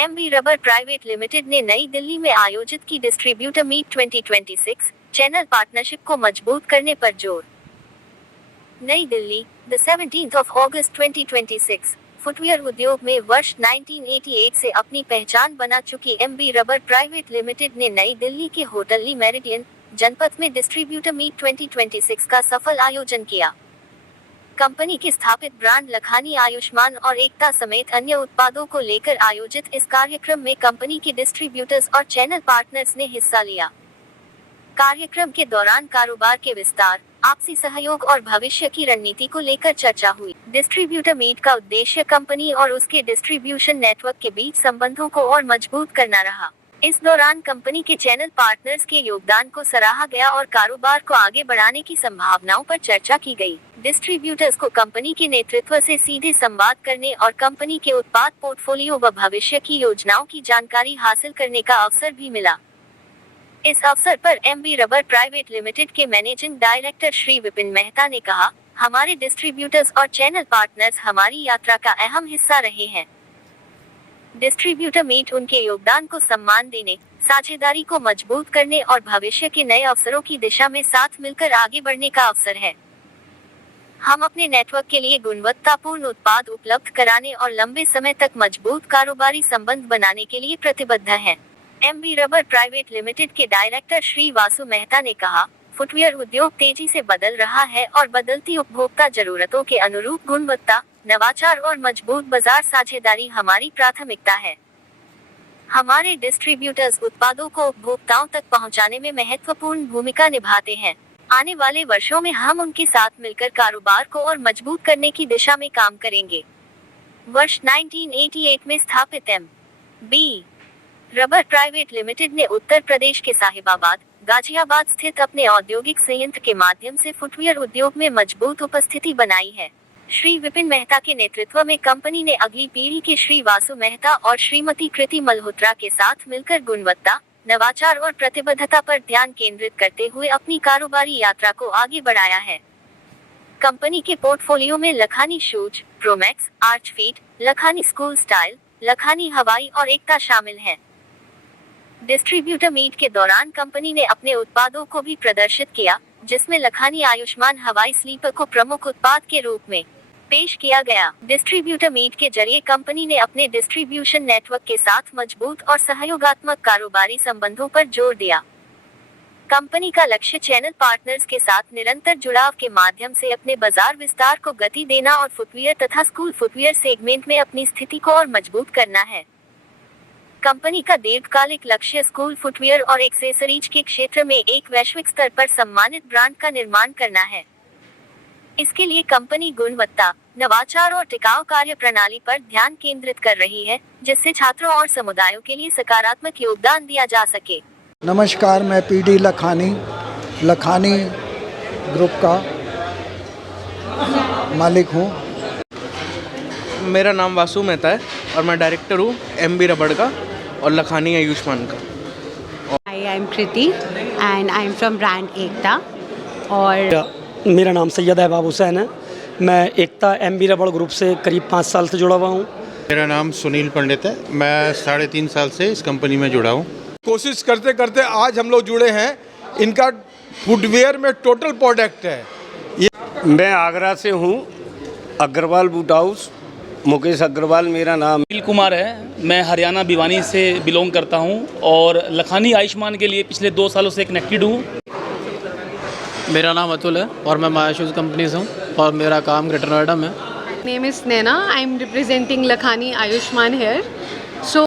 MB rubber private limited ने नई दिल्ली में आयोजित की डिस्ट्रीब्यूटर मीट 2026 चैनल पार्टनरशिप को मजबूत करने पर जोर। नई दिल्ली, 17 अगस्त 2026। फुटवियर उद्योग में वर्ष 1988 से अपनी पहचान बना चुकी एमबी रबर प्राइवेट लिमिटेड ने नई दिल्ली के होटल ली मेरिडियन जनपथ में डिस्ट्रीब्यूटर मीट 2026 का सफल आयोजन किया। कंपनी के स्थापित ब्रांड लखानी, आयुष्मान और एकता समेत अन्य उत्पादों को लेकर आयोजित इस कार्यक्रम में कंपनी के डिस्ट्रीब्यूटर्स और चैनल पार्टनर्स ने हिस्सा लिया। कार्यक्रम के दौरान कारोबार के विस्तार, आपसी सहयोग और भविष्य की रणनीति को लेकर चर्चा हुई। डिस्ट्रीब्यूटर मीट का उद्देश्य कंपनी और उसके डिस्ट्रीब्यूशन नेटवर्क के बीच संबंधों को और मजबूत करना रहा। इस दौरान कंपनी के चैनल पार्टनर्स के योगदान को सराहा गया और कारोबार को आगे बढ़ाने की संभावनाओं पर चर्चा की गई। डिस्ट्रीब्यूटर्स को कंपनी के नेतृत्व से सीधे संवाद करने और कंपनी के उत्पाद पोर्टफोलियो व भविष्य की योजनाओं की जानकारी हासिल करने का अवसर भी मिला। इस अवसर पर एमबी रबर प्राइवेट लिमिटेड के मैनेजिंग डायरेक्टर श्री विपिन मेहता ने कहा, हमारे डिस्ट्रीब्यूटर्स और चैनल पार्टनर्स हमारी यात्रा का अहम हिस्सा रहे हैं। डिस्ट्रीब्यूटर मीट उनके योगदान को सम्मान देने, साझेदारी को मजबूत करने और भविष्य के नए अवसरों की दिशा में साथ मिलकर आगे बढ़ने का अवसर है। हम अपने नेटवर्क के लिए गुणवत्तापूर्ण उत्पाद उपलब्ध कराने और लंबे समय तक मजबूत कारोबारी संबंध बनाने के लिए प्रतिबद्ध हैं। एमबी रबर प्राइवेट लिमिटेड के डायरेक्टर श्री वासु मेहता ने कहा, फुटवियर उद्योग तेजी से बदल रहा है और बदलती उपभोक्ता जरूरतों के अनुरूप गुणवत्ता, नवाचार और मजबूत बाजार साझेदारी हमारी प्राथमिकता है। हमारे डिस्ट्रीब्यूटर्स उत्पादों को उपभोक्ताओं तक पहुंचाने में महत्वपूर्ण भूमिका निभाते हैं। आने वाले वर्षों में हम उनके साथ मिलकर कारोबार को और मजबूत करने की दिशा में काम करेंगे। वर्ष 1988 में स्थापित एम.बी. रबर प्राइवेट लिमिटेड ने उत्तर प्रदेश के साहिबाबाद, गाजियाबाद स्थित अपने औद्योगिक संयंत्र के माध्यम से फुटवियर उद्योग में मजबूत उपस्थिति बनाई है। श्री विपिन मेहता के नेतृत्व में कंपनी ने अगली पीढ़ी के श्री वासु मेहता और श्रीमती कृति मल्होत्रा के साथ मिलकर गुणवत्ता, नवाचार और प्रतिबद्धता पर ध्यान केंद्रित करते हुए अपनी कारोबारी यात्रा को आगे बढ़ाया है। कंपनी के पोर्टफोलियो में Lakhani shoes, Promax, Archfeet, Lakhani school style, Lakhani Hawai और एकता शामिल हैं। डिस्ट्रीब्यूटर मीट के दौरान कंपनी ने अपने उत्पादों को भी प्रदर्शित किया, जिसमें लखानी आयुष्मान हवाई स्लीपर को प्रमुख उत्पाद के रूप में पेश किया गया। डिस्ट्रीब्यूटर मीट के जरिए कंपनी ने अपने डिस्ट्रीब्यूशन नेटवर्क के साथ मजबूत और सहयोगात्मक कारोबारी संबंधों पर जोर दिया। कंपनी का लक्ष्य चैनल पार्टनर्स के साथ निरंतर जुड़ाव के माध्यम से अपने बाजार विस्तार को गति देना और फुटवियर तथा स्कूल फुटवियर सेगमेंट में अपनी स्थिति को और मजबूत करना है। कंपनी का दीर्घकालिक लक्ष्य स्कूल फुटवियर और एक्सेसरीज के क्षेत्र में एक वैश्विक स्तर पर सम्मानित ब्रांड का निर्माण करना है। इसके लिए कंपनी गुणवत्ता, नवाचार और टिकाऊ कार्य प्रणाली पर ध्यान केंद्रित कर रही है, जिससे छात्रों और समुदायों के लिए सकारात्मक योगदान दिया जा सके। नमस्कार, मैं पीडी लखानी ग्रुप का मालिक हूँ। मेरा नाम वासु मेहता है और मैं डायरेक्टर हूँ एमबी रबड़ का और लखानी आयुष्मान का। I am Kriti and I am from brand Ekta. और मेरा नाम सैयद अहबाब हुसैन है। मैं एकता एमबी रबड़ ग्रुप से करीब 5 साल से जुड़ा हुआ हूँ। मेरा नाम सुनील पंडित है। मैं 3.5 साल से इस कंपनी में जुड़ा हूँ। कोशिश करते करते आज हम लोग जुड़े हैं। इनका फुटवेयर में टोटल प्रोडक्ट है। मैं आगरा से हूँ, अग्रवाल बूट हाउस, मुकेश अग्रवाल मेरा नाम। अनिल कुमार है। मैं हरियाणा भिवानी से बिलोंग करता हूँ और लखानी आयुष्मान के लिए पिछले 2 सालों से कनेक्टेड हूँ। मेरा नाम अतुल है और मैं माया शूज़ कंपनी से हूँ और मेरा काम ग्रेटर नोएडा में। Name is Naina. I am representing Lakhani Ayushman here. So